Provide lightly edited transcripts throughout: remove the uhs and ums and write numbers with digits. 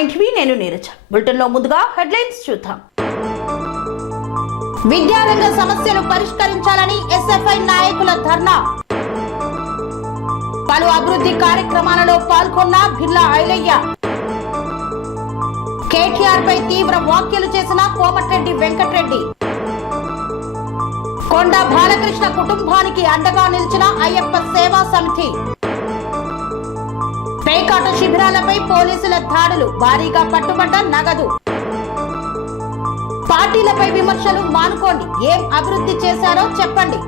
Morning TV నేను Neeraja. Bulletin లో ముందుగా హెడ్లైన్స్ చూద్దాం. విద్యారంగ సమస్యలు పరిష్కరించాలని ఎస్ఎఫ్ఐ నాయకుల ధర్నా. పలు అభివృద్ధి కార్యక్రమాలలో పాల్గొన్న బిర్లా ఐలయ్య. కేటీఆర్ పై తీవ్ర వ్యాఖ్యలు చేసిన కోమటిరెడ్డి వెంకటరెడ్డి. కొండ బాలకృష్ణ కుటుంబానికి అండగా నిలిచిన అయ్యప్ప సేవా సమితి. పేకాట శిబిరాలపై పోలీసుల దాడులు, భారీగా పట్టుబడ్డ నగదు. పార్టీలపై విమర్శలు మానుకోండి, ఏం అభివృద్ధి చేశారో చెప్పండి.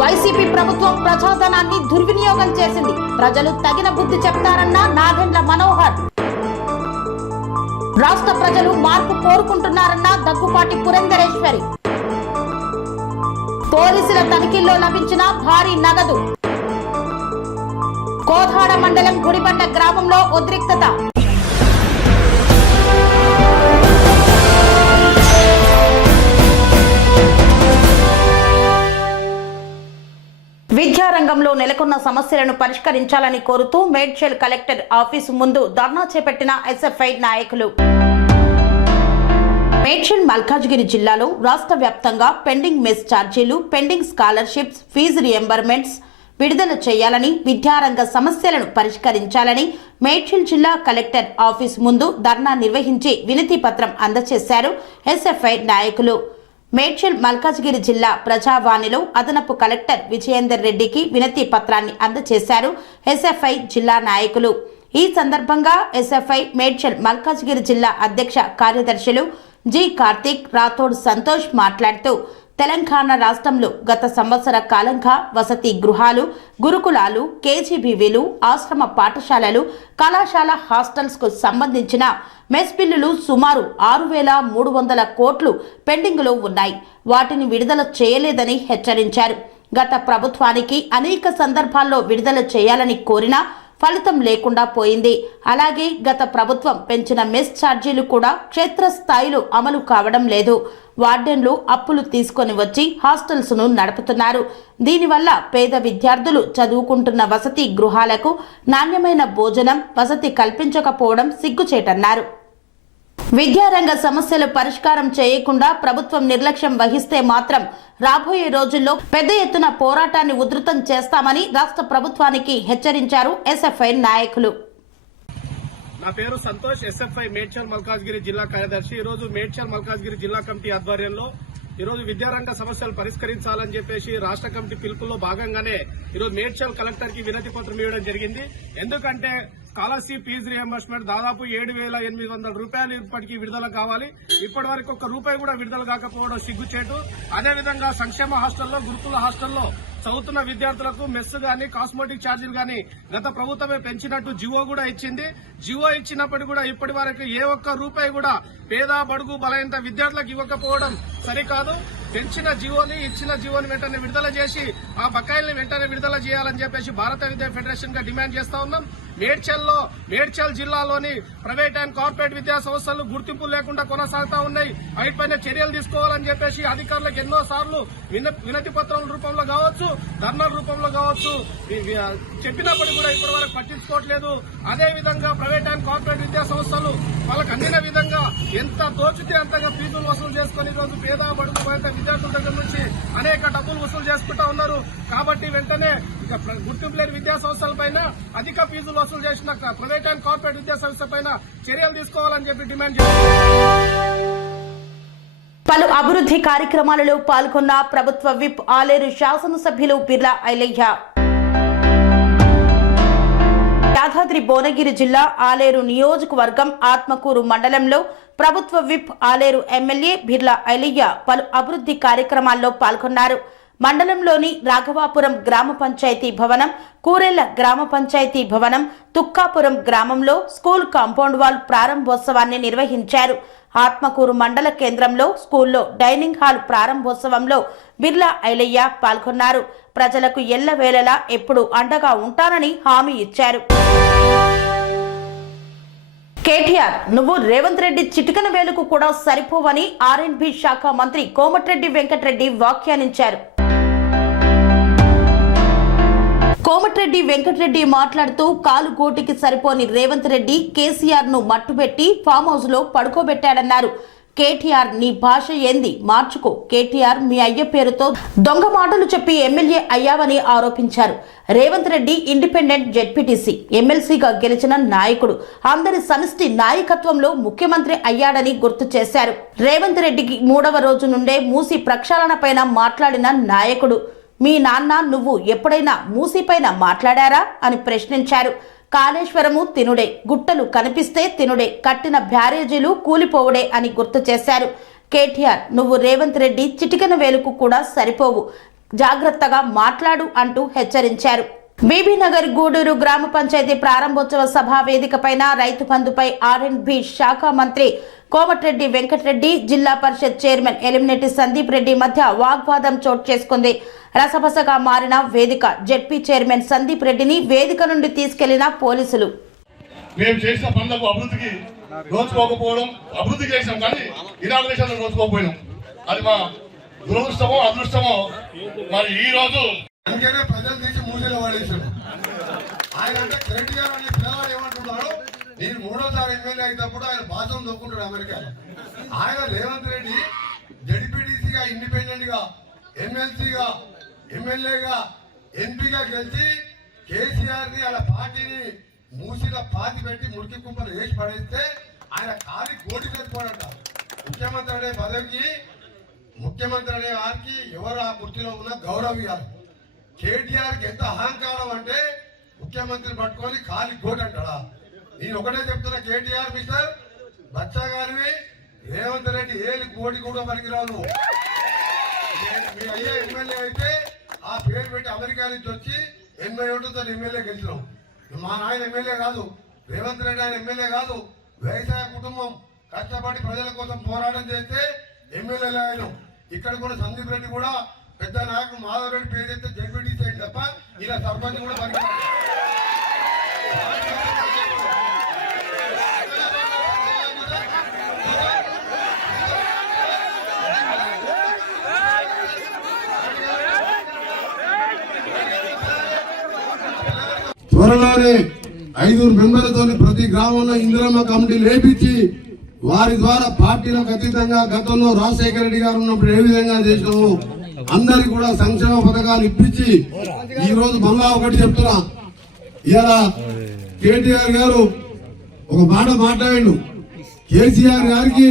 వైసీపీ ప్రభుత్వం ప్రజాధనాన్ని దుర్వినియోగం చేసింది, ప్రజలు తగిన బుద్ధి చెప్తారన్న నాదెండ్ల మనోహర్. రాష్ట్ర ప్రజలు మార్పు కోరుకుంటున్నారన్న దగ్గుపాటి పురంధరేశ్వరి. పోలీసుల తనిఖీల్లో లభించిన భారీ నగదు. కోదాడ మండలం గుడిబండ గ్రామంలో ఉద్రిక్తత. విద్యారంగంలో నెలకొన్న సమస్యలను పరిష్కరించాలని కోరుతూ మేడ్చల్ కలెక్టర్ ఆఫీసు ముందు ధర్నా చేపట్టిన ఎస్ఎఫ్ఐ నాయకులు. మేడ్చల్ మల్కాజ్గిరి జిల్లాలో రాష్ట్ర వ్యాప్తంగా పెండింగ్ మెస్ ఛార్జీలు, పెండింగ్ స్కాలర్షిప్స్, ఫీజు రియంబర్మెంట్స్ విడుదల చేయాలని, విద్యారంగ సమస్యలను పరిష్కరించాలని మేడ్చల్ జిల్లా కలెక్టర్ ఆఫీసు ముందు ధర్నా నిర్వహించి వినతి పత్రం అందజేశారు ఎస్ఎఫ్ఐ నాయకులు. మేడ్చల్ మల్కాజ్గిరి జిల్లా ప్రజావాణిలో అదనపు కలెక్టర్ విజయేందర్ రెడ్డికి వినతి పత్రాన్ని అందజేశారు ఎస్ఎఫ్ఐ జిల్లా నాయకులు. ఈ సందర్భంగా ఎస్ఎఫ్ఐ మేడ్చల్ మల్కాజ్గిరి జిల్లా అధ్యక్ష కార్యదర్శులు జి కార్తిక్, రాథోడ్ సంతోష్ మాట్లాడుతూ తెలంగాణ రాష్ట్రంలో గత సంవత్సర కాలంగా వసతి గృహాలు, గురుకులాలు, కేజీబీవీలు, ఆశ్రమ పాఠశాలలు, కళాశాల హాస్టల్స్ కు సంబంధించిన మెస్ బిల్లులు సుమారు 6,300 కోట్లు పెండింగ్లో ఉన్నాయి. వాటిని విడుదల చేయలేదని హెచ్చరించారు. గత ప్రభుత్వానికి అనేక సందర్భాల్లో విడుదల చేయాలని కోరినా ఫలితం లేకుండా పోయింది. అలాగే గత ప్రభుత్వం పెంచిన మెస్ ఛార్జీలు కూడా క్షేత్రస్థాయిలో అమలు కావడం లేదు. వార్డెన్లు అప్పులు తీసుకొని వచ్చి హాస్టల్స్ ను నడుపుతున్నారు. దీనివల్ల పేద విద్యార్థులు చదువుకుంటున్న వసతి గృహాలకు నాణ్యమైన భోజనం, వసతి కల్పించకపోవడం సిగ్గుచేటన్నారు. విద్యారంగ సమస్యలు పరిష్కారం చేయకుండా ప్రభుత్వం నిర్లక్ష్యం వహిస్తే మాత్రం రాబోయే రోజుల్లో పెద్ద ఎత్తున పోరాటాన్ని ఉధృతం చేస్తామని రాష్ట్ర ప్రభుత్వానికి హెచ్చరించారు ఎస్ఎఫ్ఐ నాయకులు. నా పేరు సంతోష్, ఎస్ఎఫ్ఐ మేడ్చల్ మల్కాజ్గిరి జిల్లా కార్యదర్శి. ఈ రోజు మేడ్చల్ మల్కాజ్గిరి జిల్లా కమిటీ ఆధ్వర్యంలో ఈరోజు విద్యారంగ సమస్యలు పరిష్కరించాలని చెప్పేసి రాష్ట్ర కమిటీ పిలుపులో భాగంగానే ఈరోజు మేడ్చల్ కలెక్టర్ కి వినతి పత్రం ఇవ్వడం జరిగింది. ఎందుకంటే స్కాలర్షిప్ ఫీజు రియంబర్స్మెంట్ దాదాపు 7,800 రూపాయలు ఇప్పటికీ విడుదల కావాలి. ఇప్పటి వరకు ఒక్క రూపాయి కూడా విడుదల కాకపోవడం సిగ్గుచేటు. అదేవిధంగా సంక్షేమ హాస్టల్లో, గురుకుల హాస్టల్లో చదువుతున్న విద్యార్థులకు మెస్ గానీ, కాస్మెటిక్ ఛార్జీలు గానీ గత ప్రభుత్వమే పెంచినట్టు జివో కూడా ఇచ్చింది. జివో ఇచ్చినప్పటికీ కూడా ఇప్పటి వరకు ఏ ఒక్క రూపాయి కూడా పేద, బడుగు, బలహీన విద్యార్థులకు ఇవ్వకపోవడం సరికాదు. పెంచిన జీవోని, ఇచ్చిన జీవోని వెంటనే విడుదల చేసి ఆ బకాయిల్ని వెంటనే విడుదల చేయాలని చెప్పేసి భారత విద్యా ఫెడరేషన్ గా డిమాండ్ చేస్తా ఉన్నాం. మేడ్చల్ జిల్లాలోని ప్రైవేట్ అండ్ కార్పొరేట్ విద్యా సంస్థలు గుర్తింపు లేకుండా కొనసాగుతా ఉన్నాయి. వాటిపైన చర్యలు తీసుకోవాలని చెప్పేసి అధికారులకు ఎన్నో సార్లు వినతి పత్రాల రూపంలో కావచ్చు, ధర్నాల రూపంలో కావచ్చు చెప్పినప్పుడు కూడా ఇప్పటి వరకు పట్టించుకోవట్లేదు. అదేవిధంగా ప్రైవేట్ అండ్ కార్పొరేట్ విద్యా సంస్థలు వాళ్ళకు అందిన విధంగా ఎంత తోచితే అంతగా ఫీజులు వసూలు చేసుకుని ఈరోజు పేద, బడుగు, బయట విద్యార్థుల దగ్గర నుంచి అనేక డబ్బులు వసూలు చేసుకుంటా ఉన్నారు. కాబట్టి వెంటనే గుర్తింపు లేని విద్యా సంస్థలపైన, అధిక ఫీజులు వసూలు చేసిన ప్రైవేట్ అండ్ కార్పొరేట్ విద్యా సంస్థ పైన చర్యలు తీసుకోవాలని చెప్పి డిమాండ్ చేస్తున్నారు. పలు అభివృద్ధి కార్యక్రమాలలో పాల్గొన్న ప్రభుత్వ విప్ ఆలేరు శాసనసభ్యులు బిర్లా ఐలయ్య. యాదాద్రి భువనగిరి జిల్లా ఆలేరు నియోజకవర్గం ఆత్మకూరు మండలంలో ప్రభుత్వ విప్ ఆలేరు ఎమ్మెల్యే బిర్లా ఐలయ్య పలు అభివృద్ధి కార్యక్రమాల్లో పాల్గొన్నారు. మండలంలోని రాఘవాపురం గ్రామ పంచాయతీ భవనం, కూరెళ్ల గ్రామ పంచాయతీ భవనం, తుక్కాపురం గ్రామంలో స్కూల్ కాంపౌండ్ వాల్ ప్రారంభోత్సవాన్ని నిర్వహించారు. ఆత్మకూరు మండల కేంద్రంలో స్కూల్లో డైనింగ్ హాల్ ప్రారంభోత్సవంలో బిర్లా ఐలయ్య పాల్గొన్నారు. ప్రజలకు ఎల్లవేళలా ఎప్పుడు అండగా ఉంటానని హామీ ఇచ్చారు. కేటీఆర్, నువ్వు రేవంత్ రెడ్డి చిటికన వేలుకు కూడా సరిపోవని ఆర్ఎండ్బి శాఖ మంత్రి కోమటిరెడ్డి వెంకటరెడ్డి వ్యాఖ్యానించారు. కోమటిరెడ్డి వెంకటరెడ్డి మాట్లాడుతూ కాలు గోటికి సరిపోని రేవంత్ రెడ్డి కేసీఆర్ ను మట్టుబెట్టి ఫామ్ హౌస్ లో పడుకోబెట్టాడన్నారు. కేటీఆర్ నీ భాష ఏంది మార్చుకో, కేటీఆర్ మీ అయ్య పేరుతో దొంగ మాటలు చెప్పి ఎమ్మెల్యే అయ్యావని ఆరోపించారు. రేవంత్ రెడ్డి ఇండిపెండెంట్ జెడ్పీటీసీ ఎమ్మెల్సీగా గెలిచిన నాయకుడు, అందరి సమిష్టి నాయకత్వంలో ముఖ్యమంత్రి అయ్యాడని గుర్తు చేశారు. రేవంత్ రెడ్డికి 3వ రోజు నుండే మూసి ప్రక్షాళన పైన మాట్లాడిన నాయకుడు. మీ నాన్న నువ్వు ఎప్పుడైనా మూసిపైన మాట్లాడారా అని ప్రశ్నించారు. కాళేశ్వరము తినుడే, గుట్టలు కనిపిస్తే తినుడే, కట్టిన బ్యారేజీలు కూలిపోవుడే అని గుర్తు చేశారు. కేటీఆర్ నువ్వు రేవంత్ రెడ్డి చిటికెన వేలుకు కూడా సరిపోవు, జాగ్రత్తగా మాట్లాడు అంటూ హెచ్చరించారు. బీబీనగర్ గూడూరు గ్రామ పంచాయతీ ప్రారంభోత్సవ సభా వేదిక పైన రైతు బంధుపై R&B శాఖ మంత్రి కోమటిరెడ్డి వెంకటరెడ్డి, జిల్లా పరిషత్ చైర్మన్ ఎలిమినేటి సందీప్ రెడ్డి మధ్య వాగ్వాదం చోటు చేసుకుంది. రసభసగా మారిన వేదిక. జెడ్పీ చైర్మన్ సందీప్ రెడ్డిని వేదిక నుండి తీసుకెళ్లిన పోలీసులు. మేము చేసిన పనులకు అభివృద్ధికి నోచుకోకపోవడం, అభివృద్ధి చేసాం కానీ ఇనాగ్రేషన్ నోచుకోకపోయినాం. అది మా దురదృష్టమో అదృష్టమో. మరి ఈ రోజు అందుకనే ప్రజలు తీసి మూసేలో వాడేశాడు. ఆయన అంటే కరెక్ట్ గారు అని పిల్లవాడు ఏమంటున్నాడు, నేను 3వసారి ఎమ్మెల్యే అయినప్పుడు ఆయన భాషను దొక్కుంటాడు అమెరికాలో. ఆయన రేవంత్ రెడ్డి జడ్పీటీసీగా, ఇండిపెండెంట్ గా, ఎమ్మెల్సీగా, ఎమ్మెల్యేగా, ఎంపీగా గెలిచి కేసీఆర్ ని అలా పార్టీని మూసిలో పాతి పెట్టి మురికి కుంపలు వేసి పడేస్తే ఆయన కాలి గోటి చచ్చిపోడట. ముఖ్యమంత్రి అనే పదవికి, ముఖ్యమంత్రి అనే వారికి ఎవరు ఆ కుర్చీలో ఉన్న గౌరవం ఇవ్వాలి. కేటీఆర్ కి ఎంత అహంకారం అంటే ముఖ్యమంత్రిని పట్టుకొని కాలి గోటి అంటాడా? నేను ఒకటే చెప్తున్నా, కేటీఆర్ మిస్టర్ బచ్చా గారివి, రేవంత్ రెడ్డి ఏలి కోటి కూడా పనికిరావు. మీ అయ్యే ఎమ్మెల్యే అయితే ఆ పేరు పెట్టి అమెరికా నుంచి వచ్చి 80 ఎమ్మెల్యే గెలిచినాం. మా నాయన ఎమ్మెల్యే కాదు, రేవంత్ రెడ్డి ఆయన ఎమ్మెల్యే కాదు. వ్యవసాయ కుటుంబం కష్టపడి ప్రజల కోసం పోరాటం చేస్తే ఎమ్మెల్యేలు అయినాం. ఇక్కడ కూడా సందీప్ రెడ్డి కూడా పెద్ద నాయకుడు మాధవ్ రెడ్డి పేరు అయితే జడ్పీటీసీ అయింది తప్ప ఇలా సర్పంచ్ కూడా పనికిరాదు. త్వరలోనే 5 మెంబర్లతో ప్రతి గ్రామంలో ఇందిరమ్మ కమిటీలు వేపించి వారి ద్వారా పార్టీలకు అతీతంగా గతంలో రాజశేఖర రెడ్డి గారు ఉన్నప్పుడు ఏ విధంగా చేసినాము అందరికి కూడా సంక్షేమ పథకాలు ఇప్పించి ఈ రోజు మళ్ళా ఒకటి చెప్తున్నా, ఇలా కేటీఆర్ గారు ఒక మాట మాట్లాడిండు. కేసీఆర్ గారికి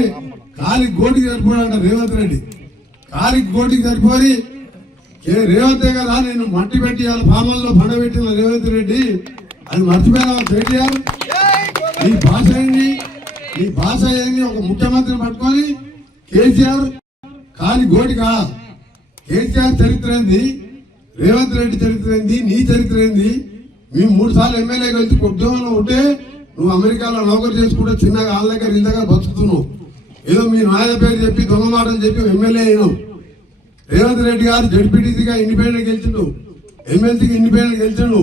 కాలి గోటికి సరిపోడంట రేవంత్ రెడ్డి. కాలికి గోటికి సరిపోయి రేవంత్ కదా నేను మట్టి పెట్టి ఫామల్లో పండబెట్టిన రేవంత్ రెడ్డి అది మర్చిపోయినా కేటీఆర్? నీ భాష ఏంది, నీ భాష ఏంది? ఒక ముఖ్యమంత్రిని పట్టుకొని కేసీఆర్ కాలి గోటికా? కేసీఆర్ చరిత్ర ఏంది, రేవంత్ రెడ్డి చరిత్ర ఏంది, నీ చరిత్ర ఏంది? మేము 3 సార్లు ఎమ్మెల్యేగా వెళ్తే ఉద్యోగంలో ఉంటే నువ్వు అమెరికాలో నౌకరు చేసుకుంటే చిన్నగా వాళ్ళ దగ్గర ఇళ్ళ దగ్గర బతుకుతున్నావు. ఏదో మీ నాయన పేరు చెప్పి దొంగ మాటలు చెప్పి ఎమ్మెల్యే అయినావు. రేవంత్ రెడ్డి గారు జడ్పీటీసీగా ఇండిపెండెంట్ గెలిచిండు, ఎమ్మెల్సీకి ఇండిపెండెంట్ గెలిచిండు,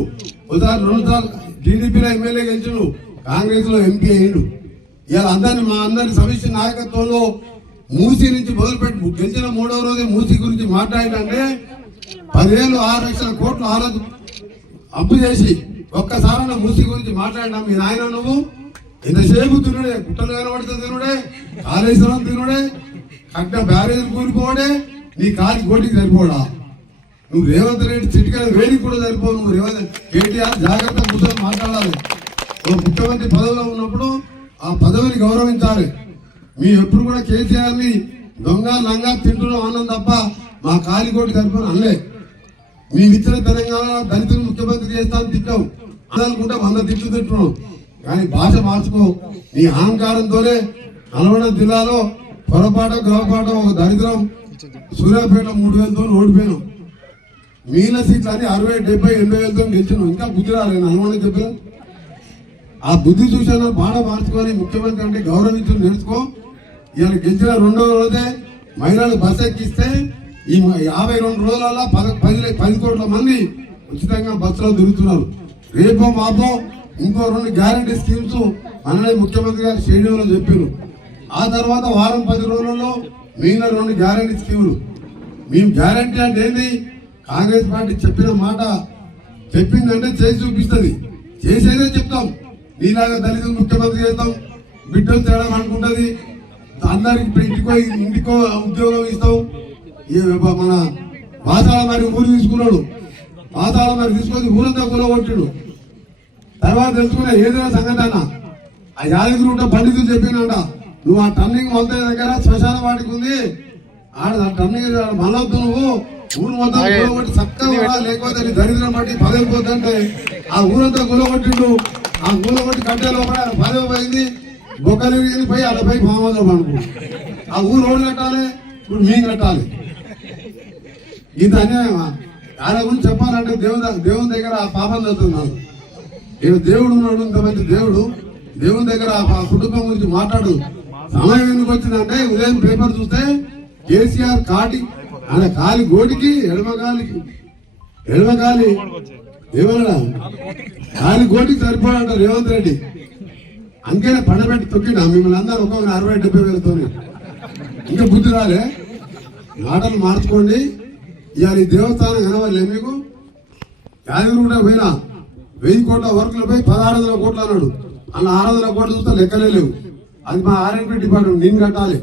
ఒకసారి 2 సార్లు టీడీపీలో ఎమ్మెల్యే గెలిచిండు, కాంగ్రెస్ లో ఎంపీ అయ్యిండు. ఇలా అందరిని మా అందరి సమిష్టి నాయకత్వంలో మూసీ నుంచి మొదలుపెట్టి గెలిచిన 3వ రోజే మూసీ గురించి మాట్లాడిందంటే 10,6 లక్షల కోట్లు ఆ రోజు అప్పు చేసి ఒక్కసారైనా మూసీ గురించి మాట్లాడినా మీ నాయన నువ్వు ఎంతసేపు తినుడే, గుట్టలు కనబడితే తినుడే, కాళేశ్వరం తినుడే, కట్టిన బ్యారేజ్ కూలిపోవడే, నీ కాలి గోటికి సరిపోడా? నువ్వు రేవంత్ రెడ్డి చిటికల వేడికి కూడా సరిపోవు. నువ్వు రేవంత్ కేటీఆర్ జాగ్రత్త కూర్చొని మాట్లాడాలి. ముఖ్యమంత్రి పదవిలో ఉన్నప్పుడు ఆ పదవిని గౌరవించాలి. మీ ఎప్పుడు కూడా కేసీఆర్ ని దొంగ లంగా తింటున్నాం అన్నం తప్ప మా కాలి గోటి సరిపోను అనలే. మీ ఇచ్చిన తెలంగాణ దళితులు ముఖ్యమంత్రి చేస్తాను తిట్టాం అనుకుంటే 100 తిట్లు తింటున్నాం. కానీ భాష మార్చుకో. నీ అహంకారంతోనే నల్గొండ జిల్లాలో పొరపాటు గ్రహపాటు ఒక దరిద్రం సూర్యాపేట 3,000తో ఓడిపోయాను. మిగిలిన సీట్లు అన్ని 60, 70, 80,000తో గెలిచాను. ఇంకా బుద్ధి రాలేదు నల్గొండ చెప్పిన. ఆ బుద్ధి చూసాను బాధ మార్చుకొని ముఖ్యమంత్రి అంటే గౌరవించి నేర్చుకో. ఇవాళ గెలిచిన 2వ రోజే మహిళలు బస్ ఎక్కిస్తే ఈ 52 రోజులలో 10 కోట్ల మంది ఉచితంగా బస్సులో తిరుగుతున్నారు. రేపో మాపో ఇంకో 2 గ్యారంటీ స్కీమ్స్ మననే ముఖ్యమంత్రి గారు షెడ్యూల్లో చెప్పారు. ఆ తర్వాత వారం 10 రోజులలో మిగిలిన 2 గ్యారంటీ స్కీములు. మేము గ్యారంటీ అంటే ఏంది? కాంగ్రెస్ పార్టీ చెప్పిన మాట చెప్పిందంటే చేసి చూపిస్తుంది. చేసేదే చెప్తాం. నీలాగా దళితులు ముఖ్యమంత్రి చేస్తాం, బిడ్డలు తేడా అనుకుంటుంది. అందరికి ఇంటికో ఉద్యోగం ఇస్తాం. మన పాతాళ మరి ఊరు తీసుకున్నాడు. పాతాళ మరి తీసుకొని ఊరంతా కొలగొట్టాడు. తర్వాత తెలుసుకున్న ఏదైనా సంగతి అన్న ఆ యాదగిరి ఉంటే పండితులు చెప్పినంట, నువ్వు ఆ టర్నింగ్ మొదటి దగ్గర శ్మశాన వాటికి ఉంది, ఆడ టర్నింగ్ మళ్ళొద్దు, నువ్వు ఊరు మొత్తం కొలగొట్టి చక్కగా లేకపోతే నీ దరిద్రం బట్టి పదవి పోతుంటే ఆ ఊరంతా కొలగొట్టిండు. ఆ కూలగొట్టి కట్టే లోపల పదవి పోయింది, బొక్కలు పోయి అలా పోయి మామూలు పడుకు. ఆ ఊరు రోడ్డు కట్టాలి, ఇప్పుడు మేము కట్టాలి. ఇంత అన్యాయమా? ఆయన గురించి చెప్పాలంటే దేవుని దగ్గర ఆ పాపం చదువుతున్నాను. దేవుడు ఉన్నాడు, ఇంతమంది దేవుని దగ్గర ఆ కుటుంబం గురించి మాట్లాడు. సమయం ఎందుకు వచ్చిందంటే ఉదయం పేపర్ చూస్తే కేసీఆర్ ఆయన కాలి గోటికి ఎడమకాలి ఏమన్నా కాలి గోటికి సరిపోడంట రేవంత్ రెడ్డి. అందుకనే పండబెట్టి తొక్కినా మిమ్మల్ని అందరూ ఒక 60-70 వేలతో. ఇంకా బుద్ధి రాలే, మాటలు మార్చుకోండి. ఇవాళ ఈ దేవస్థానం కనవలే మీకు. యాదగిరి కూడా పోయినా 1000 కోట్ల వర్కులు పోయి 1600 కోట్లు అన్నాడు. అలా 600 కోట్లు చూస్తే లెక్కలే లేవు. అది మా R&B డిపార్ట్మెంట్, నేను కట్టాలి.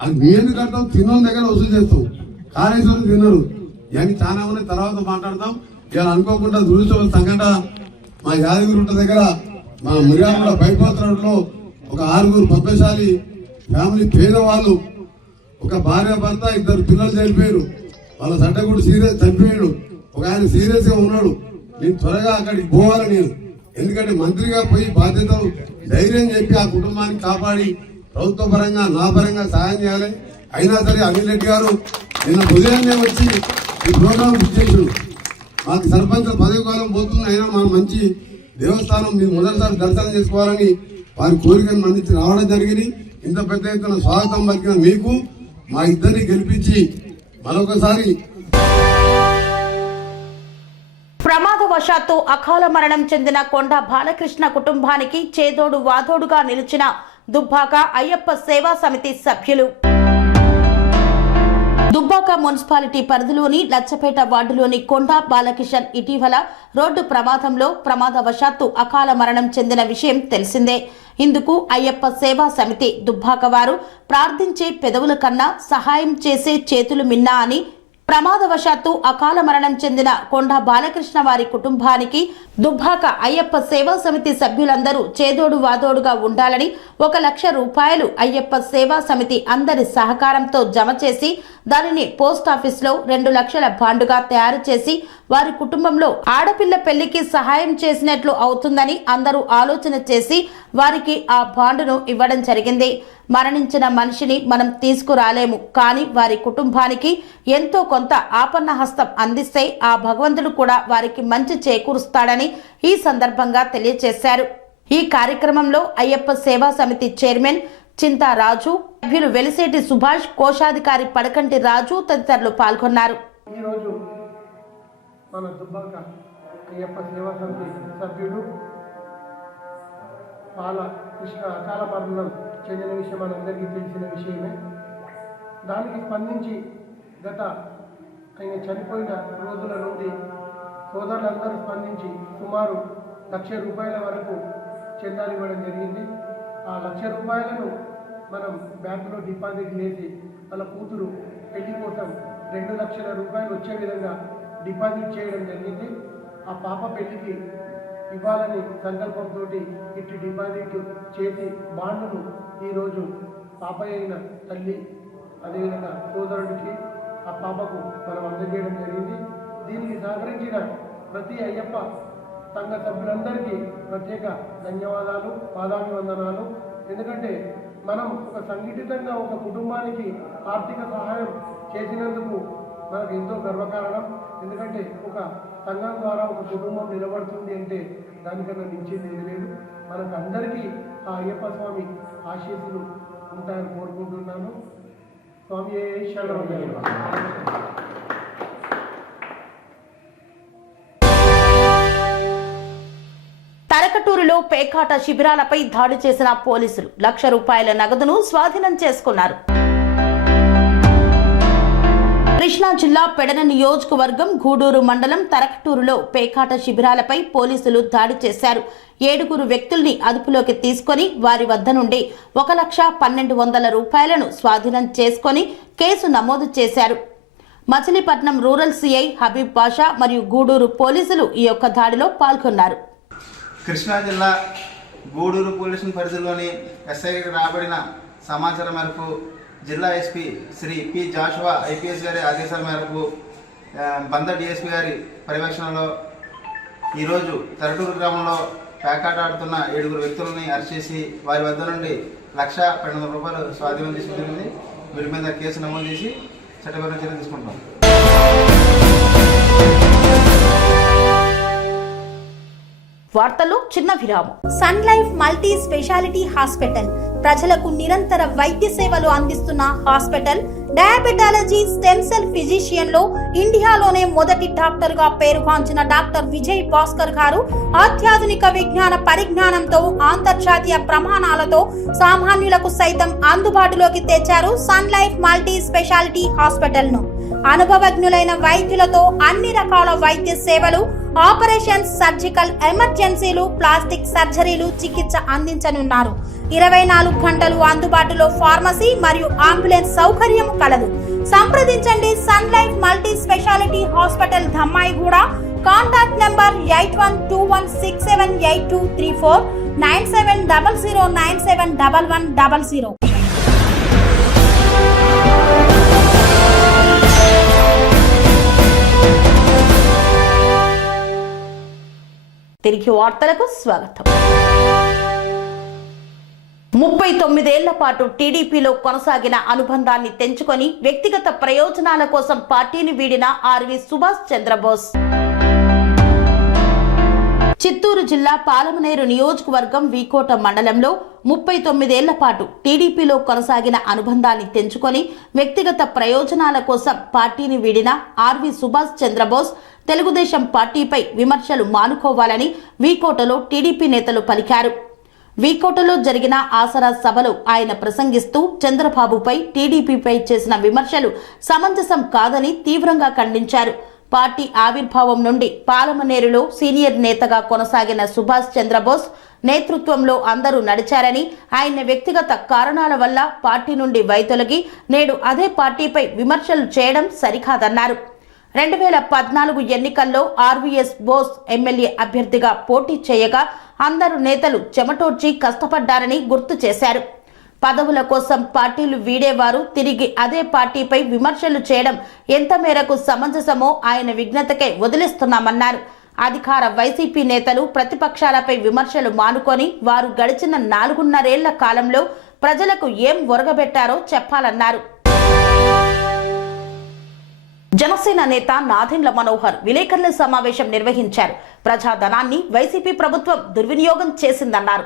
అది మీ ఎందుకు కడతాం? తిన్న దగ్గర వసూలు చేస్తాం. కాళేశ్వరం తిన్నారు ఇవన్నీ చాలా ఉన్నాయి, తర్వాత మాట్లాడతాం. ఇలా అనుకోకుండా దురుస్తు సంఘటన మా యాదగిరి దగ్గర మా మిర్యాల బైపాస్ రోడ్లో ఒక 6 పద్మశాలి ఫ్యామిలీ పేదవాళ్ళు, ఒక భార్య భర్త 2 పిల్లలు చనిపోయారు. వాళ్ళ సడ్డగుడు సీరియస్ చనిపోయాడు. ఒక ఆయన సీరియస్ గా ఉన్నాడు. నేను త్వరగా అక్కడికి పోవాలి నేను, ఎందుకంటే మంత్రిగా పోయి బాధ్యతలు ధైర్యం చెప్పి ఆ కుటుంబాన్ని కాపాడి ప్రభుత్వ పరంగా నా పరంగా సహాయం చేయాలి. అయినా సరే అనిల్ రెడ్డి గారు నిన్న ఉదయాన్నే వచ్చి ఈ ప్రోగ్రాం చేశాడు. మాకు సర్పంచ్ పదవి కాలం పోతుంది, అయినా మనం మంచి దేవస్థానం మీరు మొదటిసారి దర్శనం చేసుకోవాలని వారి కోరికను మన్నించి రావడం జరిగింది. ఇంత పెద్ద ఎత్తున స్వాగతం పలికిన మీకు మా ఇద్దరిని గెలిపించి మరొకసారి. ప్రమాదవశాత్తు అకాల మరణం చెందిన కొండ బాలకృష్ణ కుటుంబానికి చేదోడు వాదోడుగా నిలిచిన దుబ్బాక అయ్యప్ప సేవా సమితి సభ్యులు. దుబ్బాక మున్సిపాలిటీ పరిధిలోని లచ్చపేట వార్డులోని కొండ బాలకిషన్ ఇటీవల రోడ్డు ప్రమాదంలో ప్రమాదవశాత్తు అకాల మరణం చెందిన విషయం తెలిసిందే. ఇందుకు అయ్యప్ప సేవా సమితి దుబ్బాక వారు ప్రార్థించే పెదవుల కన్నా సహాయం చేసే చేతులు మిన్నా అని ప్రమాదవశాత్తు అకాల మరణం చెందిన కొండ బాలకృష్ణ వారి కుటుంబానికి దుబ్బాక అయ్యప్ప సేవా సమితి సభ్యులందరూ చేదోడు వాదోడుగా ఉండాలని 1 లక్ష రూపాయలు అయ్యప్ప సేవా సమితి అందరి సహకారంతో జమ చేసి దానిని పోస్టాఫీస్లో 2 లక్షల బాండుగా తయారు చేసి వారి కుటుంబంలో ఆడపిల్ల పెళ్లికి సహాయం చేసినట్లు అవుతుందని అందరూ ఆలోచన చేసి వారికి ఆ బాండును ఇవ్వడం జరిగింది. మరణించిన మనిషిని మనం తీసుకురాలేము, కానీ వారి కుటుంబానికి ఎంతో కొంత ఆపన్న హస్తం అందిస్తే ఆ భగవంతుడు కూడా వారికి మంచి చేకూరుస్తాడని ఈ సందర్భంగా తెలియజేశారు. ఈ కార్యక్రమంలో అయ్యప్ప సేవా సమితి చైర్మన్ చింతా రాజు, సభ్యులు వెలిసేటి సుభాష్, కోశాధికారి పడకంటి రాజు తదితరులు పాల్గొన్నారు. ఈరోజు మన దుబ్బాక అయ్యప్ప సేవా సమితి సభ్యుడు బాలకృష్ణ అకాల మరణం చెందిన విషయం మనందరికీ తెలిసిన విషయమే. దానికి స్పందించి గత ఆయన చనిపోయిన రోజుల నుండి సోదరులందరూ స్పందించి సుమారు 1 లక్ష రూపాయల వరకు చందాలు ఇవ్వడం జరిగింది. ఆ 1 లక్ష రూపాయలను మనం బ్యాంకులో డిపాజిట్ చేసి వాళ్ళ కూతురు పెళ్లి కోసం 2 లక్షల రూపాయలు వచ్చే విధంగా డిపాజిట్ చేయడం జరిగింది. ఆ పాప పెళ్లికి ఇవ్వాలని సంకల్పంతో ఇట్టి డిపాజిట్ చేసి బాండును ఈరోజు పాప అయిన తల్లి అదేవిధంగా సోదరుడికి ఆ పాపకు మనం అందజేయడం జరిగింది. దీనికి సహకరించిన ప్రతి అయ్యప్ప సంఘ సభ్యులందరికీ ప్రత్యేక ధన్యవాదాలు, పాదాభివందనాలు. ఎందుకంటే మనం ఒక సంఘటితంగా ఒక కుటుంబానికి ఆర్థిక సహాయం చేసినందుకు మనకు ఎంతో గర్వకారణం. ఎందుకంటే ఒక సంఘం ద్వారా ఒక కుటుంబం నిలబడుతుంది అంటే దానికన్నా మించింది ఏది లేదు. మనకు అందరికీ ఆ అయ్యప్ప స్వామి ఆశీస్సులు ఉంటాయని కోరుకుంటున్నాను. స్వామి శరణం. తరకటూరులో పేకాట శిబిరాలపై దాడి చేసిన పోలీసులు 1 లక్ష రూపాయల నగదును స్వాధీనం చేసుకున్నారు. కృష్ణా జిల్లా పెడన నియోజకవర్గం గూడూరు మండలం తరకటూరులో పేకాట శిబిరాలపై పోలీసులు దాడి చేశారు. 7 వ్యక్తుల్ని అదుపులోకి తీసుకొని వారి వద్ద నుండి 1,12,100 రూపాయలను స్వాధీనం చేసుకొని కేసు నమోదు చేశారు. మచిలీపట్నం రూరల్ సిఐ హబీబ్ బాషా మరియు గూడూరు పోలీసులు ఈ యొక్క దాడిలో పాల్గొన్నారు. కృష్ణా జిల్లా గూడూరు పోలీసు పరిధిలోని ఎస్ఐకి రాబడిన సమాచారం మేరకు జిల్లా SP Shri P Joshua IPS గారి ఆదేశాల మేరకు బంద డిఎస్పీ గారి పర్యవేక్షణలో ఈరోజు తరటూరు గ్రామంలో పేకాట ఆడుతున్న 7 వ్యక్తులని అరెస్ట్ చేసి వారి వద్ద నుండి 1,12,000 రూపాయలు స్వాధీనం చేసుకోవడం జరిగింది. వీరి మీద కేసు నమోదు చేసి చట్టపరమైన చర్యలు తీసుకుంటాం. వార్తల్లో చిన్న విరామం. Sun Life multi speciality hospital ప్రజలకు నిరంతర వైద్య సేవలు అందిస్తున్న hospital. Diabetology, stem cell physician లో ఇండియాలోనే మొదటి డాక్టర్ గా పేరుగాంచిన డాక్టర్ విజయ్ భాస్కర్ గారు అత్యాధునిక విజ్ఞాన పరిజ్ఞానంతో అంతర్జాతీయ ప్రమాణాలతో సామాన్యులకు సైతం అందుబాటులోకి తెచ్చారు Sun Life multi speciality hospital ను. అనుభవజ్ఞులైన వైద్యులతో అన్ని రకాల వైద్య సేవలు, ఆపరేషన్స్, సర్జికల్ ఎమర్జెన్సీలు, ప్లాస్టిక్ సర్జరీలు, చికిత్స అందించనున్నారు. 24 గంటలు అందుబాటులో ఫార్మసీ మరియు అంబులెన్స్ సౌకర్యం కలదు. సంప్రదించండి Sun Life multi speciality hospital, Dhammaiguda. Contact number 8121678234 9700971100. తిరిగి వార్తలకు స్వాగతం. 39 ఏళ్ల పాటు టీడీపీలో కొనసాగిన అనుబంధాన్ని తెంచుకొని వ్యక్తిగత ప్రయోజనాల కోసం పార్టీని వీడిన ఆర్వి సుభాష్ చంద్రబోస్. చిత్తూరు జిల్లా పాలమనేరు నియోజకవర్గం వీకోట మండలంలో 39 ఏళ్ల పాటు టీడీపీలో కొనసాగిన అనుబంధాన్ని తెంచుకొని వ్యక్తిగత ప్రయోజనాల కోసం పార్టీని వీడిన ఆర్వి సుభాష్ చంద్రబోస్ తెలుగుదేశం పార్టీపై విమర్శలు మానుకోవాలని వీకోటలో టీడీపీ నేతలు పలికారు. వీకోటలో జరిగిన ఆసరా సభలో ఆయన ప్రసంగిస్తూ చంద్రబాబుపై టీడీపీపై చేసిన విమర్శలు సమంజసం కాదని తీవ్రంగా ఖండించారు. పార్టీ ఆవిర్భావం నుండి పాలమనేరులో సీనియర్ నేతగా కొనసాగిన సుభాష్ చంద్రబోస్ నేతృత్వంలో అందరూ నడిచారని, ఆయన వ్యక్తిగత కారణాల వల్ల పార్టీ నుండి వైదొలగి నేడు అదే పార్టీపై విమర్శలు చేయడం సరికాదన్నారు. 2014 ఎన్నికల్లో ఆర్వీఎస్ బోస్ ఎమ్మెల్యే అభ్యర్థిగా పోటీ చేయగా అందరూ నేతలు చెమటోడ్చి కష్టపడ్డారని గుర్తు చేశారు. పదవుల కోసం పార్టీలు వీడేవారు తిరిగి అదే పార్టీపై విమర్శలు చేయడం ఎంత మేరకు సమంజసమో ఆయన విజ్ఞతకే వదిలేస్తున్నామన్నారు. అధికార వైసీపీ నేతలు ప్రతిపక్షాలపై విమర్శలు మానుకొని వారు గడిచిన 4.5 ఏళ్ల కాలంలో ప్రజలకు ఏం ఒరగబెట్టారో చెప్పాలన్నారు. జనసేన నేత నాదెండ్ల మనోహర్ విలేకరుల సమావేశం నిర్వహించారు. ప్రజాధనాన్ని వైసీపీ ప్రభుత్వం దుర్వినియోగం చేసిందన్నారు.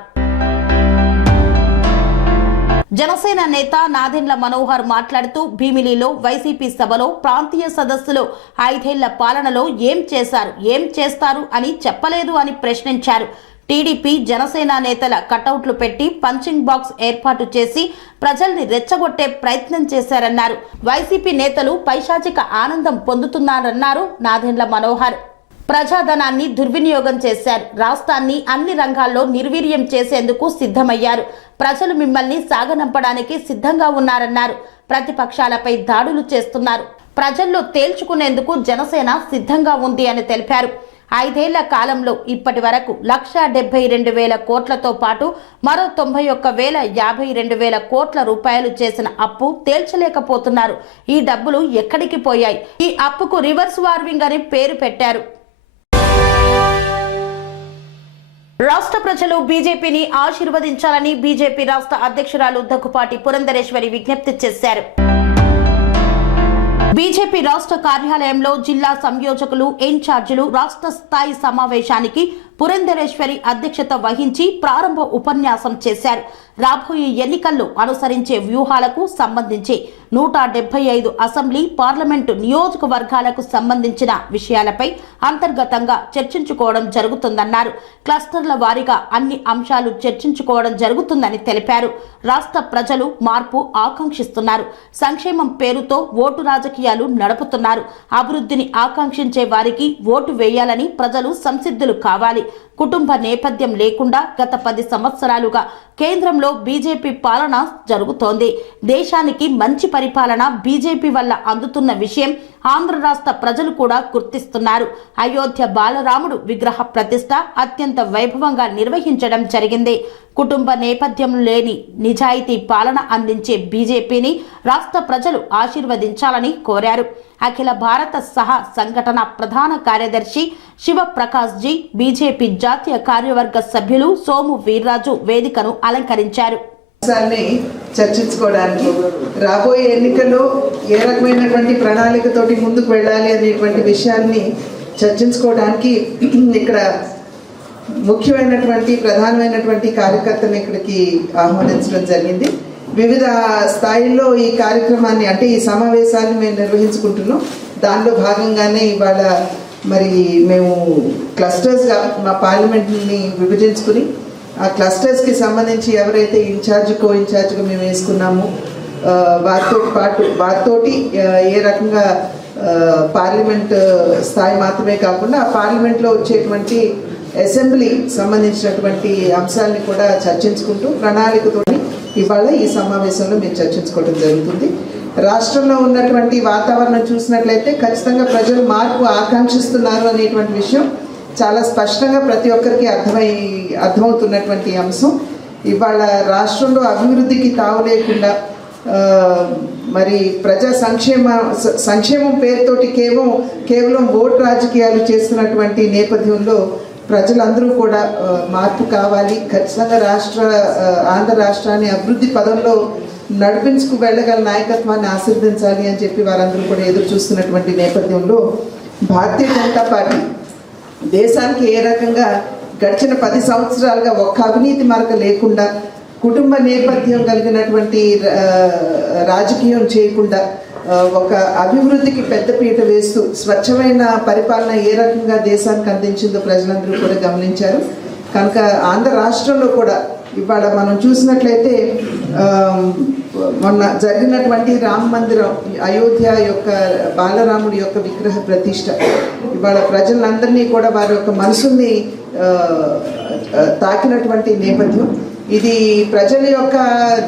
జనసేన నేత నాదెండ్ల మనోహర్ మాట్లాడుతూ భీమిలిలో వైసీపీ సభలో ప్రాంతీయ సదస్సులో 5 ఏళ్ల పాలనలో ఏం చేశారు, ఏం చేస్తారు అని చెప్పలేదు అని ప్రశ్నించారు. టీడీపీ జనసేన నేతల కటౌట్లు పెట్టి పంచింగ్ బాక్స్ ఏర్పాటు చేసి ప్రజల్ని రెచ్చగొట్టే ప్రయత్నం చేశారన్నారు. వైసీపీ నేతలు పైశాచిక ఆనందం పొందుతున్నారన్నారు నాదెండ్ల మనోహర్. ప్రజాధనాన్ని దుర్వినియోగం చేశారు. రాష్ట్రాన్ని అన్ని రంగాల్లో నిర్వీర్యం చేసేందుకు సిద్ధమయ్యారు. ప్రజలు మిమ్మల్ని సాగనంపడానికి సిద్ధంగా ఉన్నారన్నారు. ప్రతిపక్షాలపై దాడులు చేస్తున్నారు. ప్రజల్లో తేల్చుకునేందుకు జనసేన సిద్ధంగా ఉంది అని తెలిపారు. 5 ఏళ్ల కాలంలో ఇప్పటి వరకు 1,72,000 కోట్లతో పాటు మరో 91,052 కోట్ల రూపాయలు చేసిన అప్పు తేల్చలేకపోతున్నారు. ఈ డబ్బులు ఎక్కడికి పోయాయి? ఈ అప్పుకు రివర్స్ వార్వింగ్ అని పేరు పెట్టారు. రాష్ట్ర ప్రజలు బీజేపీని ఆశీర్వదించాలని బీజేపీ రాష్ట్ర అధ్యక్షురాలు దగ్గుపాటి పురంధరేశ్వరి విజ్ఞప్తి చేశారు. బీజేపీ రాష్ట్ర కార్యాలయంలో జిల్లా సంయోజకులు, ఇన్ఛార్జీలు రాష్ట్ర స్థాయి సమావేశానికి పురంధరేశ్వరి అధ్యక్షత వహించి ప్రారంభ ఉపన్యాసం చేశారు. రాబోయే ఎన్నికల్లో అనుసరించే వ్యూహాలకు సంబంధించి 175 అసెంబ్లీ పార్లమెంటు నియోజకవర్గాలకు సంబంధించిన విషయాలపై అంతర్గతంగా చర్చించుకోవడం జరుగుతుందన్నారు. క్లస్టర్ల వారీగా అన్ని అంశాలు చర్చించుకోవడం జరుగుతుందని తెలిపారు. రాష్ట్ర ప్రజలు మార్పు ఆకాంక్షిస్తున్నారు. సంక్షేమం పేరుతో ఓటు రాజకీయాలు నడుపుతున్నారు. అభివృద్ధిని ఆకాంక్షించే వారికి ఓటు వేయాలని ప్రజలు సంసిద్ధులు కావాలి. కుటుంబ నేపథ్యం లేకుండా గత 10 సంవత్సరాలుగా కేంద్రంలో బీజేపీ పాలన జరుగుతోంది. దేశానికి మంచి పరిపాలన బీజేపీ వల్ల అందుతున్న విషయం ఆంధ్ర రాష్ట్ర ప్రజలు కూడా గుర్తిస్తున్నారు. అయోధ్య బాలరాముడు విగ్రహ ప్రతిష్ట అత్యంత వైభవంగా నిర్వహించడం జరిగింది. కుటుంబ నేపథ్యం లేని నిజాయితీ పాలన అందించే బీజేపీని రాష్ట్ర ప్రజలు ఆశీర్వదించాలని కోరారు. అఖిల భారత సహా సంఘటన ప్రధాన కార్యదర్శి శివప్రకాష్ జీ, బీజేపీ జాతీయ కార్యవర్గ సభ్యులు సోము వీర్రాజు వేదికను అలంకరించారు. చర్చించుకోవడానికి రాబోయే ఎన్నికల్లో ఏ రకమైనటువంటి ప్రణాళికతోటి ముందుకు వెళ్ళాలి అనేటువంటి విషయాన్ని చర్చించుకోవడానికి ఇక్కడ ముఖ్యమైనటువంటి ప్రధానమైనటువంటి కార్యకర్తను ఇక్కడికి ఆహ్వానించడం జరిగింది. వివిధ స్థాయిల్లో ఈ కార్యక్రమాన్ని అంటే ఈ సమావేశాన్ని మేము నిర్వహించుకుంటున్నాం. దానిలో భాగంగానే ఇవాళ మరి మేము క్లస్టర్స్గా మా పార్లమెంట్ని విభజించుకుని ఆ క్లస్టర్స్కి సంబంధించి ఎవరైతే కో ఇన్ఛార్జ్గా మేము వేసుకున్నామో వారితోటి ఏ రకంగా పార్లమెంట్ స్థాయి మాత్రమే కాకుండా ఆ పార్లమెంట్లో వచ్చేటువంటి అసెంబ్లీ సంబంధించినటువంటి అంశాలని కూడా చర్చించుకుంటూ ప్రణాళికతో ఇవాళ ఈ సమావేశంలో మేము చర్చించుకోవడం జరుగుతుంది. రాష్ట్రంలో ఉన్నటువంటి వాతావరణం చూసినట్లయితే ఖచ్చితంగా ప్రజలు మార్పు ఆకాంక్షిస్తున్నారు అనేటువంటి విషయం చాలా స్పష్టంగా ప్రతి ఒక్కరికి అర్థమవుతున్నటువంటి అంశం. ఇవాళ రాష్ట్రంలో అభివృద్ధికి తావు లేకుండా మరి ప్రజా సంక్షేమం పేరుతోటి కేవలం ఓటు రాజకీయాలు చేస్తున్నటువంటి నేపథ్యంలో ప్రజలందరూ కూడా మార్పు కావాలి. ఖచ్చితంగా ఆంధ్ర రాష్ట్రాన్ని అభివృద్ధి పదంలో నడిపించుకు వెళ్ళగల నాయకత్వాన్ని ఆశీర్వదించాలి అని చెప్పి వారందరూ కూడా ఎదురు చూస్తున్నటువంటి నేపథ్యంలో భారతీయ జనతా పార్టీ దేశానికి ఏ రకంగా గడిచిన 10 సంవత్సరాలుగా ఒక్క అవినీతి మరక లేకుండా కుటుంబ నేపథ్యం కలిగినటువంటి రాజకీయం చేయకుండా ఒక అభివృద్ధికి పెద్దపీట వేస్తూ స్వచ్ఛమైన పరిపాలన ఏ రకంగా దేశానికి అందించిందో ప్రజలందరూ కూడా గమనించారు. కనుక ఆంధ్ర రాష్ట్రంలో కూడా ఇవాళ మనం చూసినట్లయితే మొన్న జరిగినటువంటి రామ మందిరం అయోధ్య యొక్క బాలరాముడి యొక్క విగ్రహ ప్రతిష్ట ఇవాళ ప్రజలందరినీ కూడా వారి యొక్క మనసుని తాకినటువంటి నేపథ్యం. ఇది ప్రజల యొక్క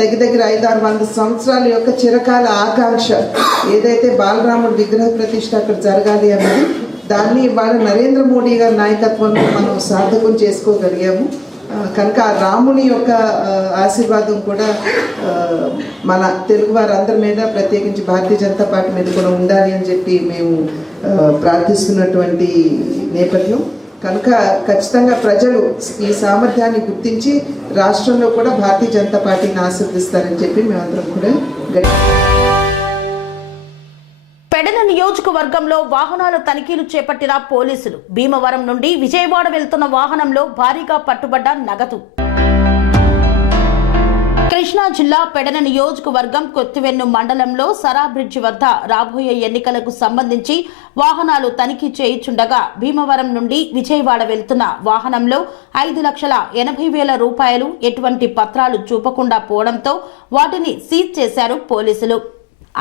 దగ్గర 500-600 సంవత్సరాల యొక్క చిరకాల ఆకాంక్ష ఏదైతే బాలరాముడి విగ్రహ ప్రతిష్ట అక్కడ జరగాలి అన్నది దాన్ని ఇవాళ నరేంద్ర మోడీ గారి నాయకత్వంలో మనం సార్థకం చేసుకోగలిగాము. కనుక ఆ రాముని యొక్క ఆశీర్వాదం కూడా మన తెలుగు వారందరి మీద ప్రత్యేకించి భారతీయ జనతా పార్టీ మీద కూడా ఉండాలి అని చెప్పి మేము ప్రార్థిస్తున్నటువంటి నేపథ్యం. కనుక ఖచ్చితంగా ప్రజలు ఈ సామర్థ్యాన్ని గుర్తించి రాష్ట్రంలో కూడా భారతీయ జనతా పార్టీని ఆశీర్దిస్తారని చెప్పి మేమందరం కూడా పెడన నియోజకవర్గంలో వాహనాల తనిఖీలు చేపట్టిన పోలీసులు. భీమవరం నుండి విజయవాడ వెళ్తున్న వాహనంలో భారీగా పట్టుబడ్డ నగదు. కృష్ణా జిల్లా పెడన నియోజకవర్గం కొత్తివెన్ను మండలంలో సరా బ్రిడ్జి వద్ద రాబోయే ఎన్నికలకు సంబంధించి వాహనాలు తనిఖీ చేయుచుండగా భీమవరం నుండి విజయవాడ వెళ్తున్న వాహనంలో 5,80,000 రూపాయలు ఎటువంటి పత్రాలు చూపకుండా పోవడంతో వాటిని సీజ్ చేశారు పోలీసులు.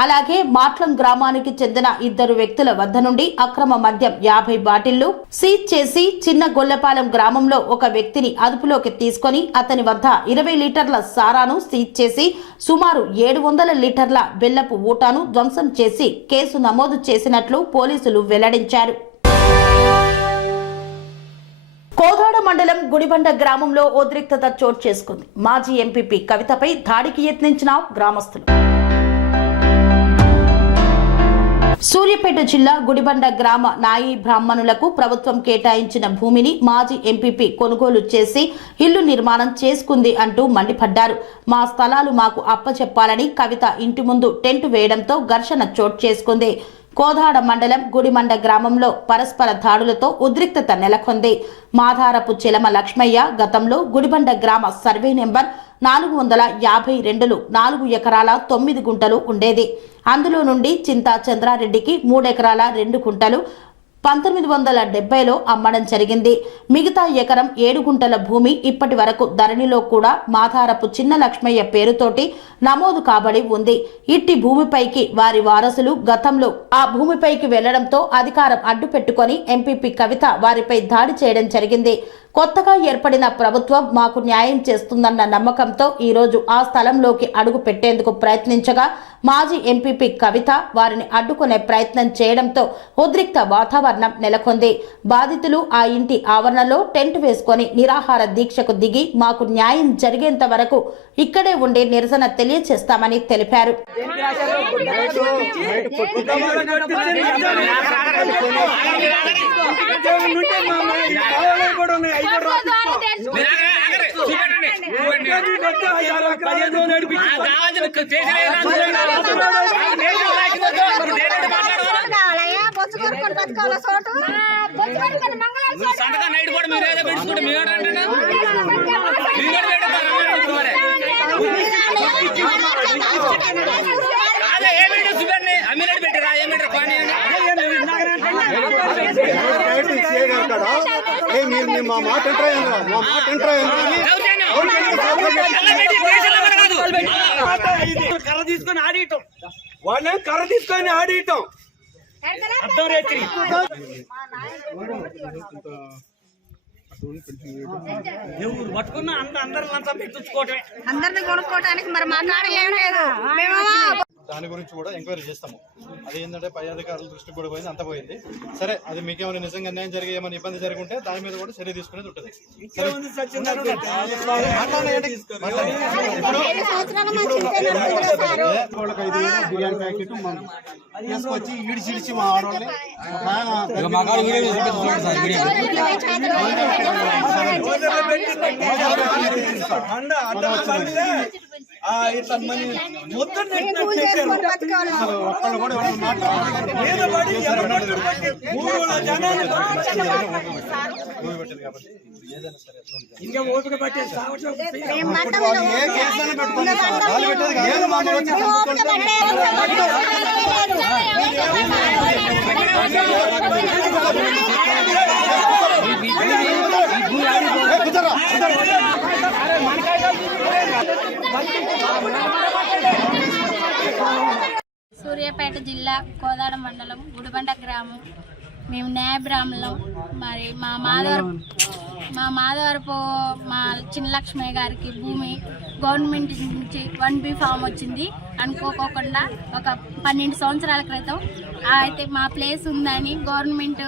అలాగే మాట్లం గ్రామానికి చెందిన 2 వ్యక్తుల వద్ద నుండి అక్రమ మద్యం 50 బాటిళ్లు సీజ్ చేసి చిన్న గొల్లపాలెం గ్రామంలో ఒక వ్యక్తిని అదుపులోకి తీసుకొని అతని వద్ద 20 లీటర్ల సారాను సీజ్ చేసి సుమారు 700 లీటర్ల బెల్లపు ఊటాను ధ్వంసం చేసి కేసు నమోదు చేసినట్లు పోలీసులు వెల్లడించారు. కోదాడ మండలం గుడిబండ గ్రామంలో ఉద్రిక్తత చోటు చేసుకుంది. మాజీ ఎంపీపీ కవితపై దాడికి యత్నించిన గ్రామస్తులు. సూర్యాపేట జిల్లా గుడిబండ గ్రామ నాయి బ్రాహ్మణులకు ప్రభుత్వం కేటాయించిన భూమిని మాజీ ఎంపీపీ కొనుగోలు చేసి ఇల్లు నిర్మాణం చేసుకుంది అంటూ మండిపడ్డారు. మా స్థలాలు మాకు అప్పచెప్పాలని కవిత ఇంటి ముందు టెంట్ వేయడంతో ఘర్షణ చోటు చేసుకుంది. కోదాడ మండలం గుడిమండ గ్రామంలో పరస్పర దాడులతో ఉద్రిక్తత నెలకొంది. మాధారపు చెలమ లక్ష్మయ్య గతంలో గుడిబండ గ్రామ సర్వే నెంబర్ 452 4 ఎకరాల 9 గుంటలు ఉండేది. అందులో నుండి చింతా చంద్రారెడ్డికి 3 ఎకరాల 2 గుంటలు 1970లో అమ్మడం జరిగింది. మిగతా ఎకరం 7 గుంటల భూమి ఇప్పటి వరకు ధరణిలో కూడా మాధారపు చిన్న లక్ష్మయ్య పేరుతోటి నమోదు కాబడి ఉంది. ఇట్టి భూమిపైకి వారి వారసులు గతంలో ఆ భూమిపైకి వెళ్లడంతో అధికారం అడ్డు పెట్టుకొని ఎంపీపీ కవిత వారిపై దాడి చేయడం జరిగింది. కొత్తగా ఏర్పడిన ప్రభుత్వం మాకు న్యాయం చేస్తుందన్న నమ్మకంతో ఈరోజు ఆ స్థలంలోకి అడుగు పెట్టేందుకు ప్రయత్నించగా మాజీ ఎంపీపీ కవిత వారిని అడ్డుకునే ప్రయత్నం చేయడంతో ఉద్రిక్త వాతావరణం నెలకొంది. బాధితులు ఆ ఇంటి ఆవరణలో టెంట్ వేసుకొని నిరాహార దీక్షకు దిగి మాకు న్యాయం జరిగేంత వరకు ఇక్కడే ఉండి నిరసన తెలియజేస్తామని తెలిపారు. కర్ర తీసుకొని ఆడియటం, వాళ్ళేం కర్ర తీసుకొని ఆడియటం అర్థం రేత్రి. ఎవరు పట్టుకున్నా అందరినంతా పెట్టించుకోవటమే, అందరిని కొనుక్కోవడానికి. మరి మా కాడ ఏం లేదు, దాని గురించి కూడా ఎంక్వైరీ చేస్తాము. అది ఏంటంటే పై అధికారుల దృష్టికి కూడా పోయింది, అంత పోయింది. సరే, అది మీకేమైనా నిజంగా అన్యాయం జరిగి ఏమైనా ఇబ్బంది జరుగుంటే దాని మీద కూడా చర్య తీసుకునేది ఉంటుంది. బిర్యానీ ప్యాకెట్ తీసుకొచ్చి ఈడిచిడిచి మా ఆడవాళ్ళని ఇట్లా మొత్తం ఒక్కళ్ళు కూడా ఇంకా ఓపిక పట్టే సూర్యాపేట జిల్లా కోదాడ మండలం గుడిబండ గ్రామం. మేము న్యాయ బ్రాహ్మణులం. మరి మా మాధవరపు మా చిన్నలక్ష్మయ్య గారికి భూమి గవర్నమెంట్ నుంచి 1B ఫామ్ వచ్చింది అనుకోకుండా ఒక 12 సంవత్సరాల క్రితం. అయితే మా ప్లేస్ ఉందని గవర్నమెంట్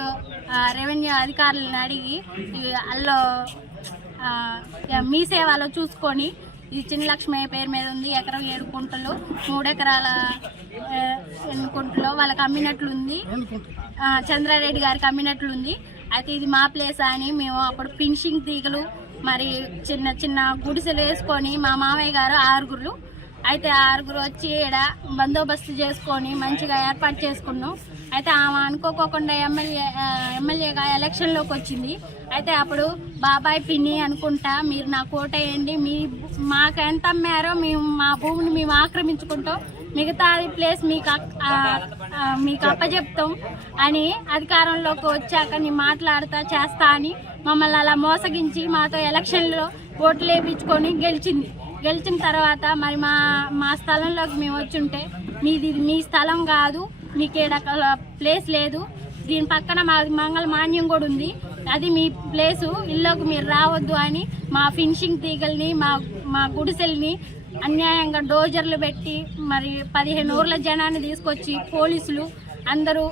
రెవెన్యూ అధికారులను అడిగి అందులో మీ సేవలో చూసుకొని ఈ చిన్నలక్ష్మయ్య పేరు మీద ఉంది. ఎకరం 7 గుంటలు 3 ఎకరాల 8 గుంటలు వాళ్ళకి అమ్మినట్లుంది, చంద్రారెడ్డి గారికి అమ్మినట్లుంది. అయితే ఇది మా ప్లేస్ అని మేము అప్పుడు ఫినిషింగ్ తీగలు మరి చిన్న చిన్న గుడిసెలు వేసుకొని మా మామయ్య గారు 6 అయితే 6 వచ్చి ఈడ బందోబస్తు చేసుకొని మంచిగా ఏర్పాటు చేసుకున్నాం. అయితే ఆమె అనుకోకుండా ఎమ్మెల్యేగా ఎలక్షన్లోకి వచ్చింది. అయితే అప్పుడు బాబాయ్ పిన్ని అనుకుంటా మీరు నాకు ఓటేయండి, మాకెంత అమ్మారో మేము మా భూమిని మేము ఆక్రమించుకుంటాం, మిగతా ప్లేస్ మీకు అప్పచెప్తాం అని అధికారంలోకి వచ్చాక నేను మాట్లాడుతా చేస్తా అని మమ్మల్ని అలా మోసగించి మాతో ఎలక్షన్లో ఓట్లు వేయించుకొని గెలిచిన తర్వాత మరి మా స్థలంలోకి మేము వచ్చుంటే మీది మీ స్థలం కాదు, మీకు ప్లేస్ లేదు, దీని పక్కన మా మంగళ మాన్యం కూడా ఉంది, అది మీ ప్లేసు, ఇల్లుకి మీరు రావద్దు అని మా ఫినిషింగ్ తీగల్ని మా గుడిసెల్ని అన్యాయంగా డోజర్లు పెట్టి మరి 15 ఊర్ల జనాన్ని తీసుకొచ్చి పోలీసులు అందరూ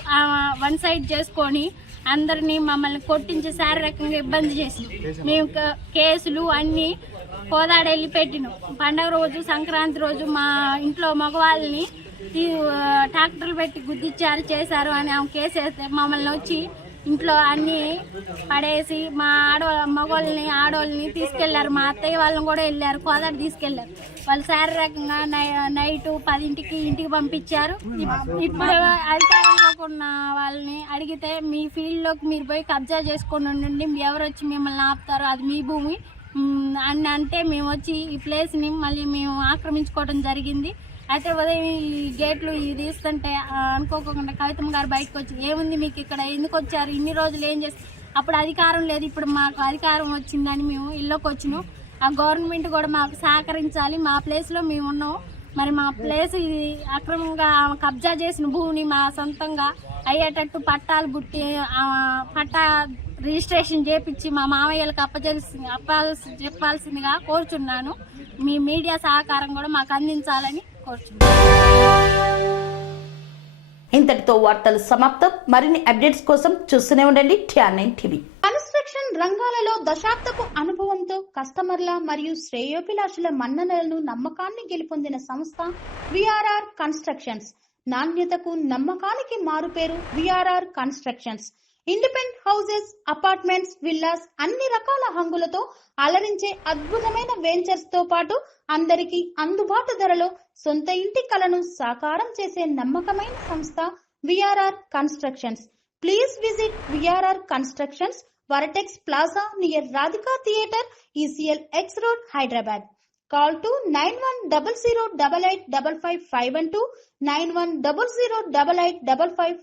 1 సైడ్ చేసుకొని అందరినీ మమ్మల్ని కొట్టించి శారీరకంగా ఇబ్బంది చేసి మేము కేసులు అన్నీ కోదాడెళ్ళి పెట్టినాం. పండగ రోజు సంక్రాంతి రోజు మా ఇంట్లో మగవాళ్ళని ట్రాక్టర్లు పెట్టి గుద్దిచ్చారు చేశారు అని ఆమె కేసు వేస్తే మమ్మల్ని వచ్చి ఇంట్లో అన్నీ పడేసి మా మగవాళ్ళని ఆడవాళ్ళని తీసుకెళ్లారు. మా అత్తయ్య వాళ్ళని కూడా వెళ్ళారు, కోదాడ తీసుకెళ్లారు. వాళ్ళు శారీరకంగా నైట్ 10ంటికి ఇంటికి పంపించారు. ఇప్పుడు అధికారంలోకి ఉన్న వాళ్ళని అడిగితే మీ ఫీల్డ్లోకి మీరు పోయి కబ్జా చేసుకొని ఉండండి, ఎవరు వచ్చి మిమ్మల్ని ఆపుతారు, అది మీ భూమి అని అంటే మేము వచ్చి ఈ ప్లేస్ని మళ్ళీ మేము ఆక్రమించుకోవడం జరిగింది. అయితే ఉదయం ఈ గేట్లు ఇది తీస్తుంటే అనుకోకుండా కవితమ్మ గారు బయటకు వచ్చి ఏముంది మీకు ఇక్కడ ఎందుకు వచ్చారు, ఇన్ని రోజులు ఏం చేస్తారు, అప్పుడు అధికారం లేదు, ఇప్పుడు మాకు అధికారం వచ్చిందని మేము ఇల్లుకి వచ్చినాం. ఆ గవర్నమెంట్ కూడా మాకు సహకరించాలి, మా ప్లేస్లో మేము ఉన్నాం. మరి మా ప్లేస్ ఇది అక్రమంగా కబ్జా చేసిన భూమిని మా సొంతంగా అయ్యేటట్టు పట్టాలు గుట్టి పట్టా రిజిస్ట్రేషన్ చేపించి మా మామయ్యలకు చెప్పాల్సిందిగా కోరుచున్నాను. మీ మీడియా సహకారం కూడా మాకు అందించాలని కోరుచున్నాను. ఇంతటితో వార్తలు సమాప్తం. మరిన్ని అప్డేట్స్ కోసం చూస్తూనే ఉండండి TR9 TV. కన్స్ట్రక్షన్ రంగాలలో దశాబ్దపు అనుభవంతో కస్టమర్ల మరియు శ్రేయోభిలాషుల మన్ననలను నమ్మకాన్ని గెలుపొందిన సంస్థ VRR కన్స్ట్రక్షన్స్. నాణ్యతకు నమ్మకానికి మారుపేరు VRR constructions. Independent houses, apartments, villas అన్ని రకాల హంగులతో అలరించే అద్భుతమైన వెంచర్స్ తో పాటు అందరికీ అందుబాటు ధరలో సొంత ఇంటి కలను సాకారం చేసే నమ్మకమైన సంస్థ VRR constructions. Please visit VRR constructions, Varatex Plaza near Radhika Theatre, ECL X Road, Hyderabad. Call to 910088555512, 9100885555.